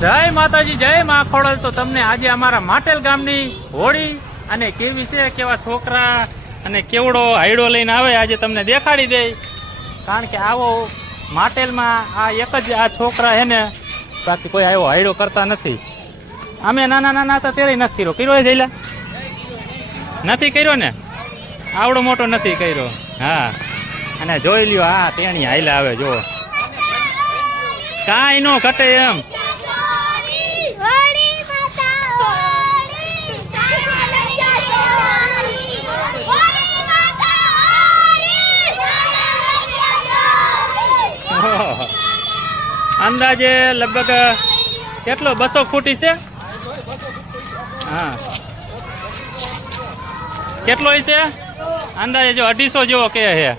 જય માતાજી, જય માં ખોડલ। તો તમને આજે અમારા માટેલ ગામની હોળી અને કેવી છે, કેવા છોકરા અને કેવડો હાયડો લઈને આવે આજે તમને દેખાડી દે। કારણ કે આવો માટેલમાં આ એક જ આ છોકરા હે ને, બાકી કોઈ આવો હાયડો કરતા નથી। અમે નાના નાના હતા ત્યારે નથી કર્યો જઈલા નથી કર્યો ને, આવડો મોટો નથી કર્યો। હા, અને જોઈ લ્યો હા તેણી હાઈલા આવે, જો કાંઈ નો ઘટે એમ। અંદાજે લગભગ કેટલો 200 ફૂટી છે। હા, કેટલો છે અંદાજે? જો 250 જેવો કે છે।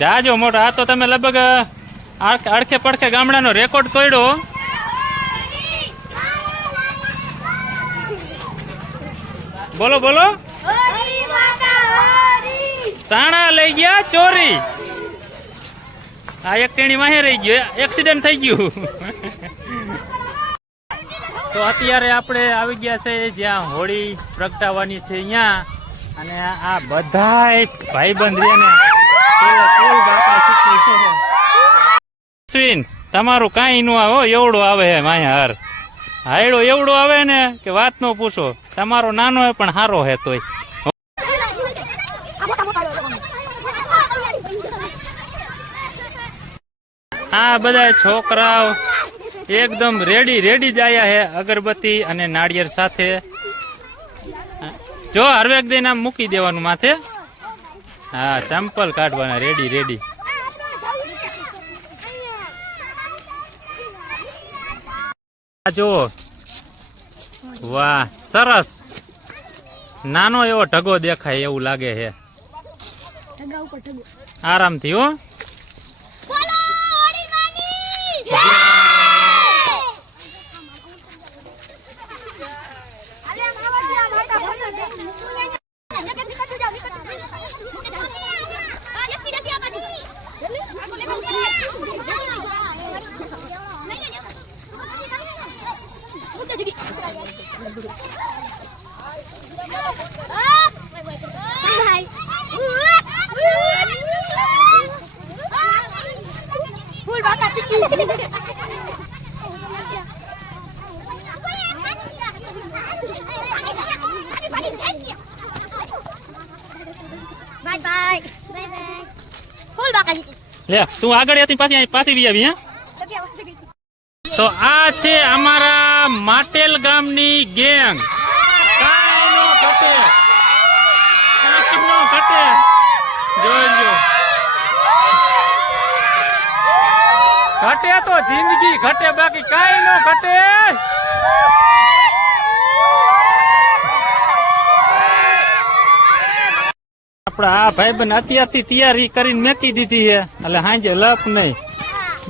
જાજો મોટો આ તો તમે લગભગ અડખે પડખે ગામડાનો રેકોર્ડ તોડ્યો। બોલો બોલો, સાણા લઈ ગયા ચોરી। આ એક ટેણી વાહે રહી ગયો, એક્સિડન્ટ થઈ ગયું। તો અત્યારે આપણે આવી ગયા છે જ્યાં હોળી પ્રગટાવવાની છે અહીંયા, અને આ બધાય ભાઈબંધ રે ને અશ્વિન તમારું કાંઈ નું આવે, એવડો આવે હે માયા હાર હાયડો એવડો આવે ને કે વાત નો પૂછો। તમારો નાનો હે પણ સારો હે તોય। આ બધા છોકરાઓ એકદમ રેડી જ આયા હે, અગરબત્તી અને નાળિયેર સાથે। જો હરવેક દઈને આમ મૂકી દેવાનું માથે। હા, ચંપલ કાઢવાના, રેડી। જો વાહ, સરસ નાનો એવો ઢગો દેખાય એવું લાગે છે। આરામથી હો। લે તું આગળ હતી, પાછી વી આવી। તો આ છે અમારા માટેલ ગામની ગેંગ। કાંઈ નો ઘટે, જોઈજો ઘટે તો જિંદગી ઘટે, બાકી કાંઈ નો ઘટે। આપડા આ ભાઈબંધ અત્યારથી તૈયારી કરીને મેકી દીધી છે, એટલે હાંજે લપ નહીં,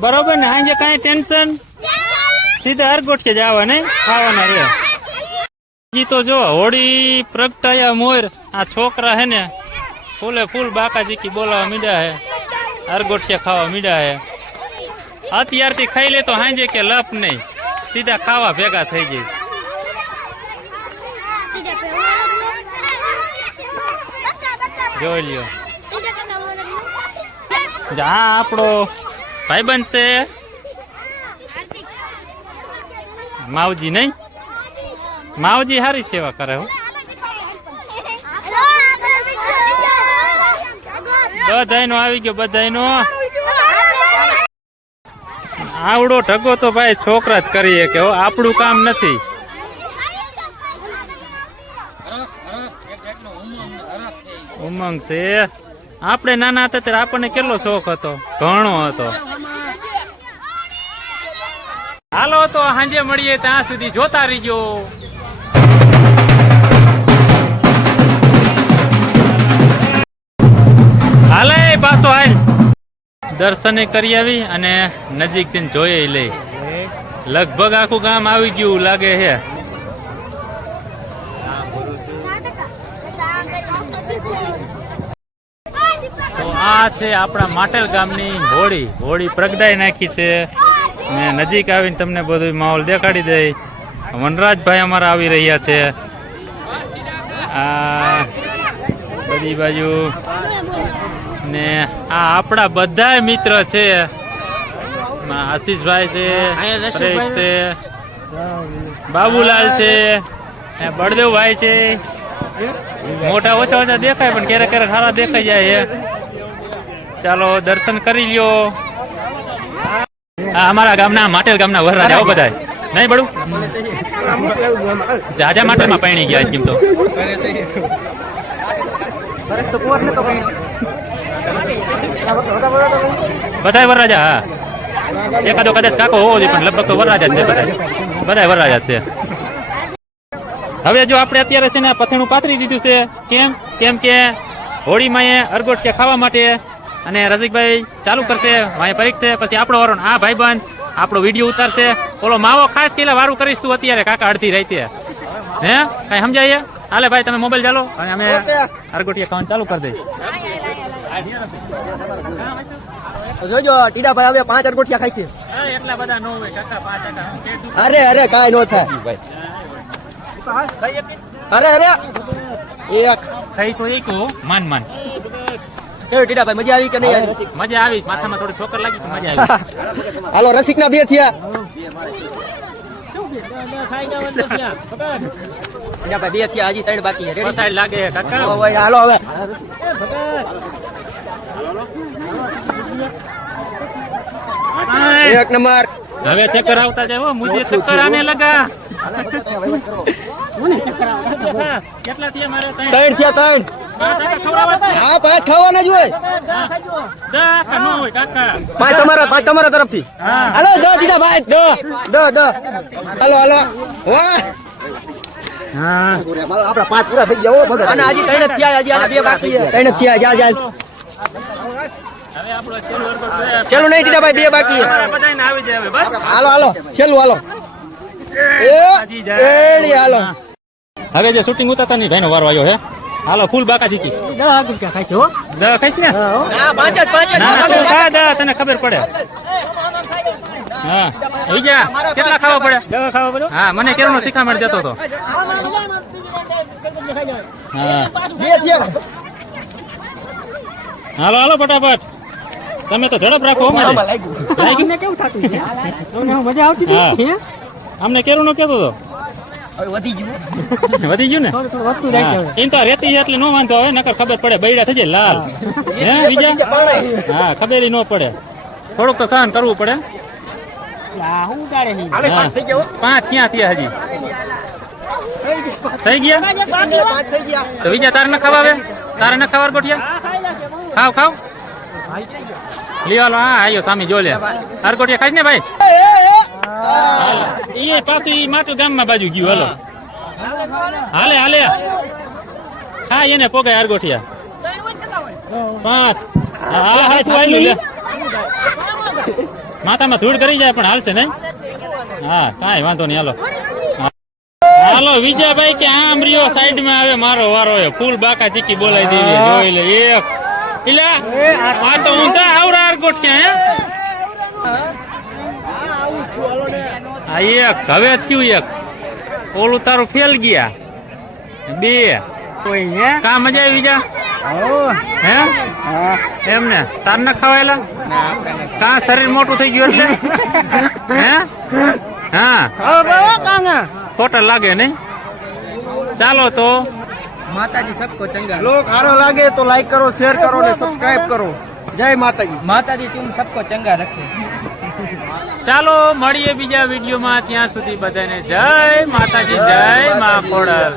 બરોબર ને? હાંજે કાંઈ ટેન્શન, સીધા અરગોઠે જવા નહીં, ખાવાના રે। હજી તો જો હોળી પ્રગટાયા મોર આ છોકરા હે ને ફૂલે ફૂલ બાકાજીકી બોલાવા મીડ્યા હે, અરગોઠે ખાવા મીડ્યા હે। અત્યારથી ખાઈ લે તો હાંજે કે લપ નહીં, સીધા ખાવા ભેગા થઈ જાય। જોઈ લ્યો, જા આપણો ભાઈબંધ છે માવજી, નહીં માવજી સારી સેવા કરે હો। બધાયનો આવી ગયો, બધાયનો આવડો ઢગો તો ભાઈ છોકરા જ કરીએ કે આપણું કામ નથી। ઉમંગ છે, આપણે નાના હતા ત્યારે આપણને કેટલો શોખ હતો, ઘણો હતો। હાલો તો સાંજે મળીએ, ત્યાં સુધી જોતા રહીજો। હાલે પાછો હાલ, દર્શને કરી આવી અને નજીક થી જોઈએ લઈ। લગભગ આખું ગામ આવી ગયું લાગે છે। તો આ છે આપણા માટેલ ગામની હોળી પ્રગટાઈ નાખી છે ને નજીક આવીને તમને બધું માહોલ દેખાડી દઈ. વનરાજભાઈ અમારા આવી રહ્યા છે. આ બધી બાજુ ને આ આપણા બધા મિત્ર છે. આશીષભાઈ છે, પરેશ છે, બાબુલાલ છે, બળદેવભાઈ છે. મોટા ઓછા ઓછા દેખાય પણ ક્યારેક ક્યારેક સારા દેખાઈ જાય છે. ચાલો દર્શન કરી લ્યો. આ અમારા ગામના માટેલ ગામના વરરાજા આવો બધા નહીં બળું જાજા માટેલમાં પાણી ગયા કેમ તો બધા વરરાજા. હા એકાદો કદાચ કાકો હોવો જોઈએ પણ લગભગ તો વરરાજા જ છે. બધા વરરાજા છે. હવે જો આપણે અત્યારે છે ને પથેણું પાથરી દીધું છે. કેમ કે હોળીમાં એ અરગોટિયા ખાવા માટે અને રસિકભાઈ ચાલુ કરશે વાય પરીક્ષા પછી આપણો વારો. આ ભાઈબંધ આપણો વિડીયો ઉતારશે. ઓલો માવો ખાસ કેલા વારું કરીશ તું અત્યારે કાકા અડધી રાતે હે કઈ સમજાય? હાલે ભાઈ તમે મોબાઈલ ચાલો અને અમે અરગોટિયા ખાવાનું ચાલુ કરી દઈ. જોજો ટીડાભાઈ હવે 5 અરગોટિયા ખાઈ છે. એટલા બધા ન હોય કાકા 5 અરે કાઈ નો થાય ભાઈ. અરે એક ખાઈ તો એક માન ટીડાભાઈ મજા આવી કે નહીં આવી? મજા આવી. માથામાં થોડી ઠોકર લાગી પણ મજા આવી. હાલો રસિક ના 2 થયા. ટીડાભાઈ 2 થયા હજી 3 બાકી છે. રેડી સાઈડ લાગે કાકા. હાલો હવે એક નંબર. હવે ચક્કર આવતા જાય હો. મુજે ચક્કર આને લગા. કેટલા થયા મારે? 3 થયા 3. હા 5 ખાવાના જ હોય. 5 તમારા તરફથી. હાલો દો ટીડાભાઈ દો. હાલો વાહ. હા આપડા 5 પૂરા થઈ ગયા હો ભગત. અને હજી 3 જ થયા. હજી આના 2 બાકી છે. 3 જ થયા. ચાલ હવે આપણો છેલ્લો વર્ગ છે. ચલો નહીં ટીડાભાઈ 2 બાકી છે. બધાને આવી જાય હવે બસ. હાલો છેલ્લું હાલો. હાલો હવે જે શૂટિંગ ઉતારતા નહીં ભાઈનો વારો આવ્યો હે. હાલો ફૂલ બાકા જીકી. 10 અરગોટિયા ખાઈ છે હો. 10 ખાઈશ ને? ના 5 જ. ના તું ખા 10 તને ખબર પડે. હા વિજા કેટલા ખાવા પડે? 10 ખાવા પડે. હા મને કેરનો શિખામણ દેતો તો. હા 2 થયા. હાલો ફટાફટ. તમે તો ઝડપ રાખો અમારે. લાગ્યું કેવું થાતું છે? મજા આવતી હતી. અમને કેરું નો કેતો તો હવે વધી ગયું ને. એમ તો રેતી એટલે નો વાંધો આવે નકર ખબર પડે બૈડા થઈ જાય લાલ. હે બીજા હા ખબર ન પડે. થોડુંક તો સહન કરવું પડે. 5 ક્યાં થયા હજી? થઈ ગયા તો બીજા તારે ન ખાવા? તારે ન ખાવા ગોઠિયા? ખાવ લીવાલો. હા આયો સામી જો લે. અરગોટિયા ખાઈ ને ભાઈ. એ પાછું ઈ માટું ગામમાં બાજુ ગયું. હાલો હાલે હા એને પોગાય અરગોટિયા 5. હા હાથું આયલું લે. માથામાં ધૂળ કરી જાય પણ હાલશે નહીં. હા કાંઈ વાંધો નહીં. હાલો વિજયભાઈ કે આમ રહ્યો સાઈડમાં આવે મારો વારો. ફૂલ બાકા ચીકી બોલાવી દેવી. જોઈ લે એક ઇલા આ તો ઊંધા આવરા અરગોટિયા. હે આ એક હવે થયું. એક ઓલું તારું ફેલ ગયા. 2 કા મજા આવી જા હે એમને તાર ના ખવાયેલા કા શરીર મોટું થઈ ગયું એટલે હે હા ખોટા લાગે નહીં. ચાલો તો માતાજી सबको चंगा लोग सारो लागे तो लाइक करो शेयर करो ने सब्सक्राइब करो. जय माताजी तुम सबको चंगा रखे. ચાલો મળીએ બીજા વિડીયોમાં. ત્યાં સુધી બધાને જય માતાજી, જય મા ખોડલ.